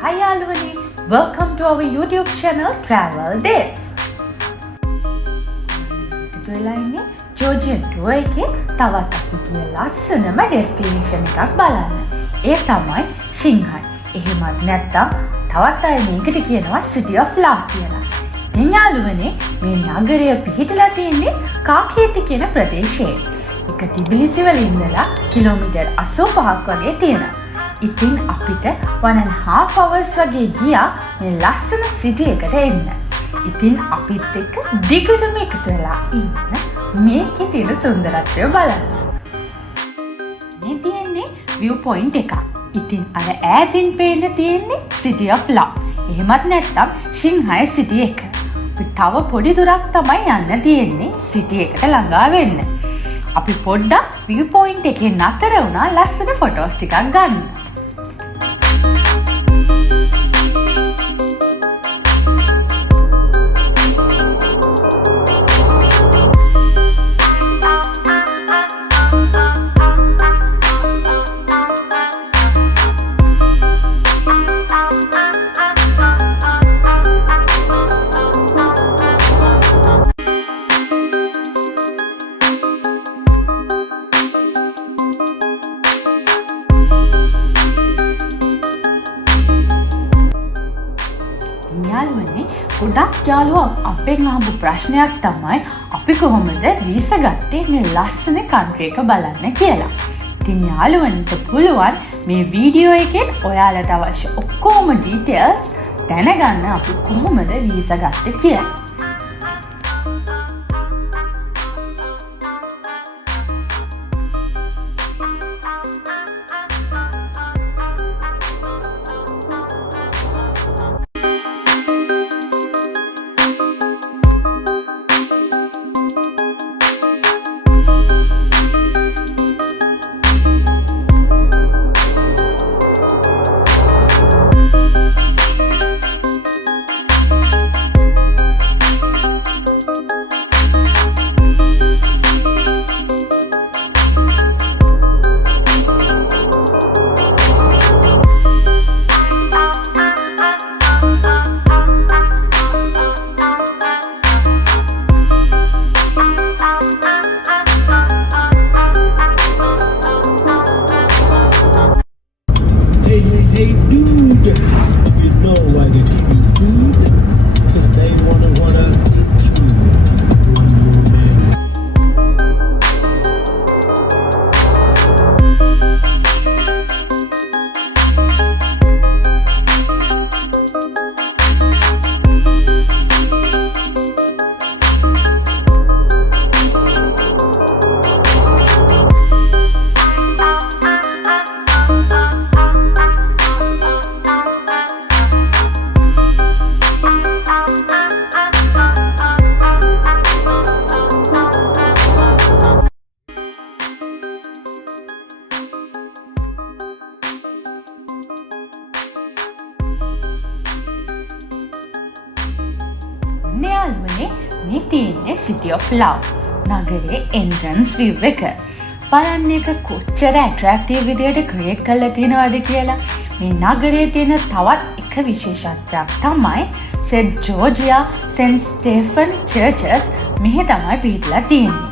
Hi යාළුවනේ, welcome to our YouTube channel Travel Days. ඉතින් ඉන්නේ ජෝර්ජියන් ටුවර් එකේ තවත් අපි ගිය ලස්සනම ඩෙස්ටිනේෂන් එකක් බලන්න. ඒ තමයි ෂින්හයි. එහෙමත් නැත්නම් තවත් අය මේකට කියනවා City of Love කියලා. ඉතින් යාළුවනේ, මේ නගරය පිහිටලා තියෙන්නේ කාකේති කියන ප්‍රදේශයේ. ඒක තිබිලිසි වල ඉඳලා කිලෝමීටර් 85ක් වගේ තියෙනවා. ඉතින් අපිට 1.5 hours වගේ ගියා මේ ලස්සන සිටි එකට එන්න. ඉතින් අපිත් එක්ක දිගටම එකතු වෙලා ඉන්න මේකේ තියෙන සුන්දරත්වය බලන්න. මේ තියෙන්නේ view point එකක්. ඉතින් අර ඈතින් පේන්න තියෙන්නේ City of Love. එහෙමත් නැත්නම් ෂින්හයි සිටි එක. තව පොඩි දුරක් තමයි යන්න තියෙන්නේ සිටි එකට ළඟා වෙන්න. අපි පොඩ්ඩක් view point එකේ නතර වුණා ලස්සන ෆොටෝස් ටිකක් ගන්න. ගොඩක් යාළුවෝ අපෙන් අහපු ප්‍රශ්නයක් තමයි අපි කොහොමද වීසා ගත්තේ මේ ලස්සන කන්ට්‍රි එක බලන්න කියලා. ඉතින් යාළුවන්ට පුළුවන් මේ වීඩියෝ එකෙන් ඔයාලට අවශ්‍ය ඔක්කොම ඩීටේල්ස් දැනගන්න අපි කොහොමද වීසා ගත්තේ කියලා. Hey dude, you know why they give you food? Because they wanna eat you. One more man. යාළුවනේ, මේ තියෙන්නේ City of Love නගරේ entrance view එක. බලන්න එක කොච්චර ඇට්‍රැක්ටිව් විදියට ක්‍රියේට් කරලා තියෙනවද කියලා. මේ නගරේ තියෙන තවත් එක විශේෂත්වයක් තමයි සෙන්ට් ජෝර්ජියා සෙන්ට් ස්ටෙෆන් චර්චස් මෙහෙ තමයි පිහිටලා තියෙන්නේ.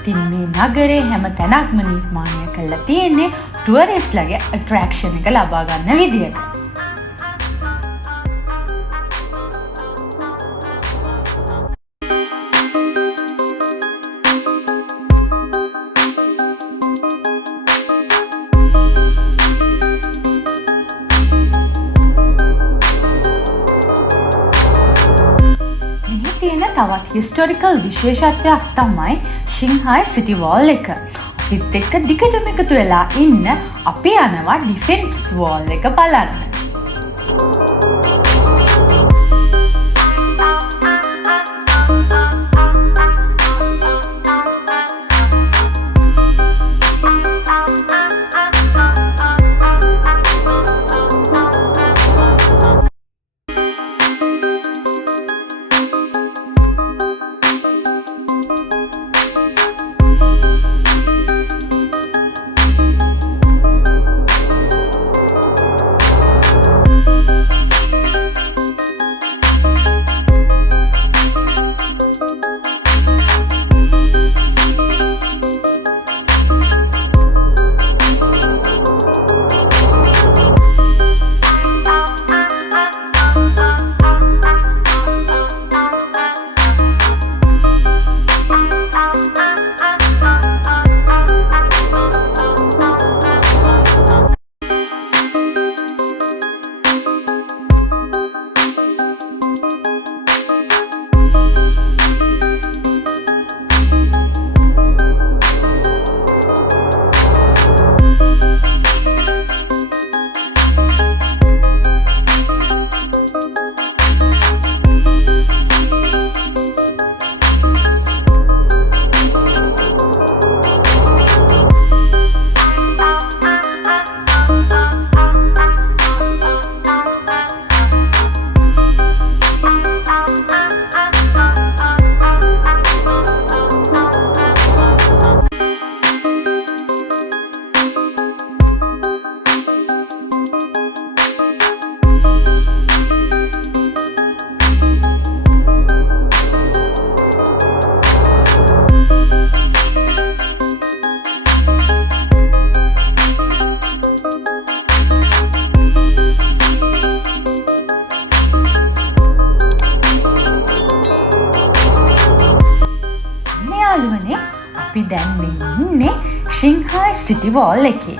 ඉතින් මේ නගරේ හැම තැනක්ම නිර්මාණය කරලා තියෙන්නේ ටුවරිස්ට්ලගේ ඇට්‍රැක්ෂන් එක ලබා ගන්න විදියට. තවත් හිස්ටොරිකල් විශේෂත්වයක් තමයි ෂින්හයි සිටි වෝල් එක. අපිත් එක්ක දිගටම එකතු වෙලා ඉන්න අපි යනවා ඩිෆෙන්ස් වෝල් එක බලන්න. දැන් මේ ඉන්නේ ශිංහායි සිටි වෝල් එකේ.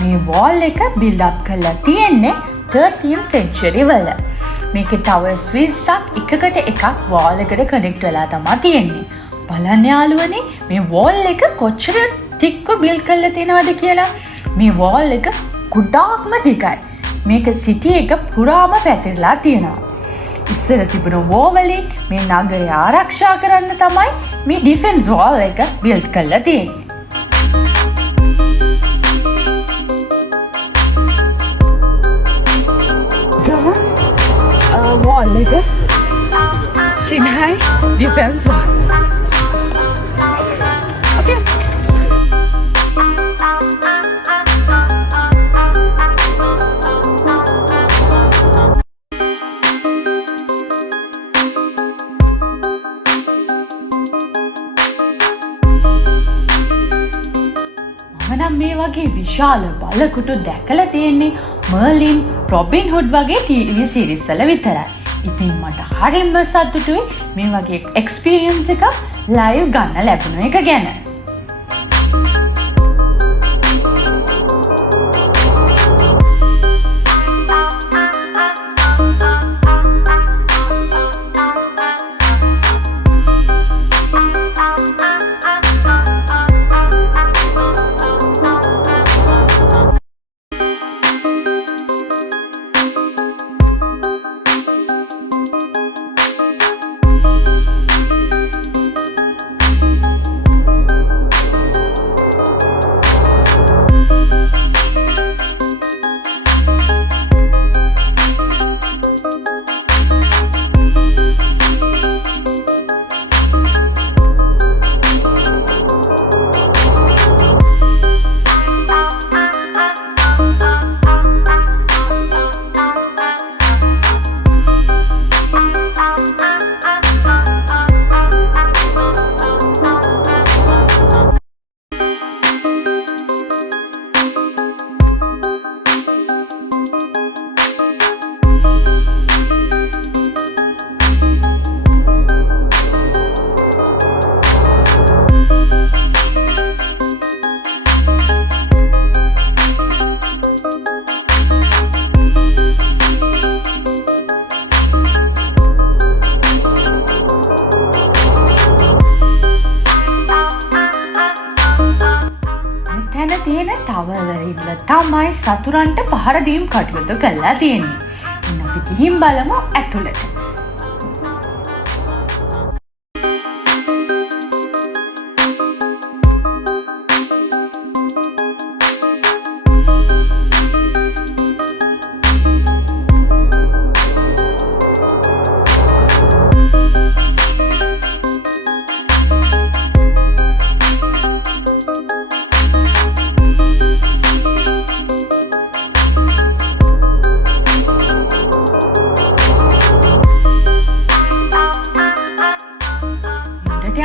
මේ වෝල් එක බිල්ඩ් අප් කරලා තියෙන්නේ 13th century වල. මේකේ ටවර්ස් 20ක් එකකට එකක් වෝල් එකට කනෙක්ට් වෙලා තමයි තියෙන්නේ. බලන්න යාළුවනේ මේ වෝල් එක කොච්චර thickව බිල්ඩ් කරලා තියෙනවද කියලා. මේ වෝල් එක ගොඩාක්ම දිගයි. මේක සිටි එක පුරාම පැතිරලා තියෙනවා. ඉස්සර තිබුණු වෝ වලින් මේ නගරය ආරක්ෂා කරන්න තමයි මේ ඩිෆෙන්ස් වෝල් එක බිල්ඩ් කරලා තියෙන්නේ. වෝල් එක ශිංහායි ඩිෆෙන්ස් වෝල්. Okay. මම මේ වගේ විශාල බලකුටු දැකලා තියෙන්නේ මර්ලින්, රොබින් හුඩ් වගේ TV සීරීස් වල විතරයි. ඉතින් මට හරියම සතුටුයි මේ වගේ එක්ස්පීරියන්ස් එකක් ලයිව් ගන්න ලැබුණ එක ගැන. තියෙන ටවර් වල තමයි සතුරන්ට පහර දීම් කටයුතු කරලා තියෙන්නේ. ඉතින් අපි ගිහින් බලමු ඇතුළට.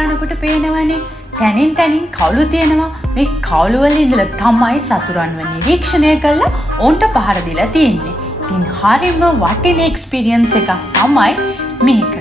යනකොට පේනවනේ තැනින් තැනින් කවුළු තියෙනවා. මේ කවුළු වල ඉඳලා තමයි සතුරන්ව නිරීක්ෂණය කරලා ඔවුන්ට පහර දීලා තියෙන්නේ. ඉතින් හරියම වටින එක්ස්පීරියන්ස් එකක් තමයි මේක.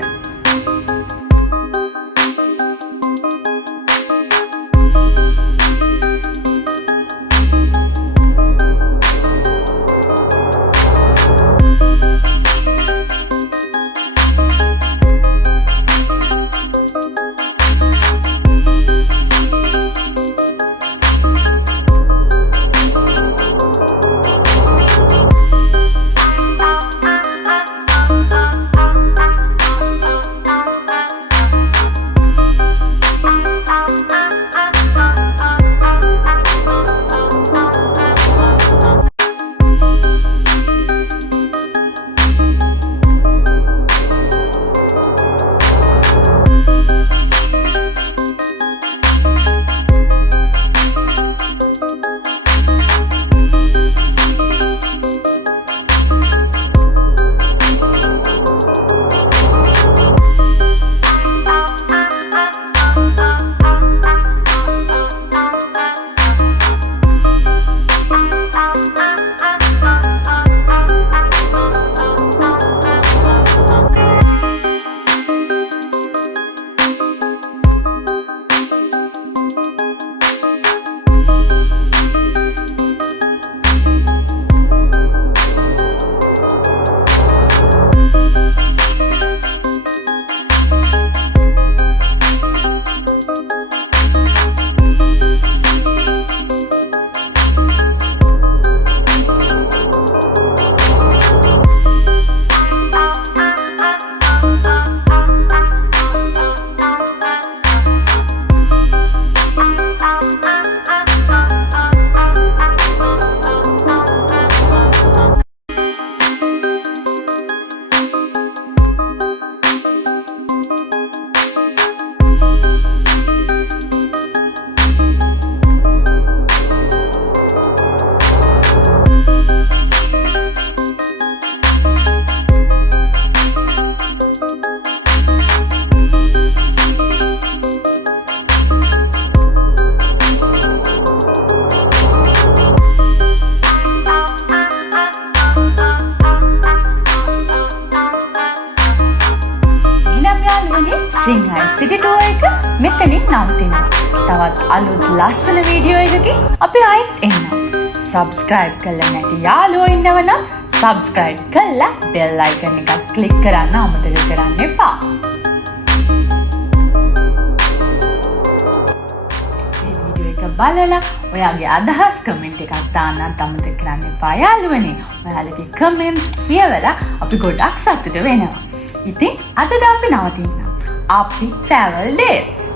සිංහයි සිටි ටුවර් එක මෙතනින් නවතිනවා. තවත් අලුත් ලස්සන වීඩියෝ එකකින් අපි ආයෙත් එන්නම්. සබ්ස්ක්‍රයිබ් කරලා නැති යාළුවෝ ඉන්නවනම් සබ්ස්ක්‍රයිබ් කරලා බෙල් අයිකන් එක ක්ලික් කරන්න අමතක කරන්න එපා. බලලා ඔයාගේ අදහස් කමෙන්ට් එකක් දාන්නත් අමතක කරන්න එපා යාළුවනේ. ඔයාලගේ කමෙන්ට් කියවලා අපි ගොඩක් සතුට වෙනවා. ඉතින් අද අපි නවතින්න. අපි travel dates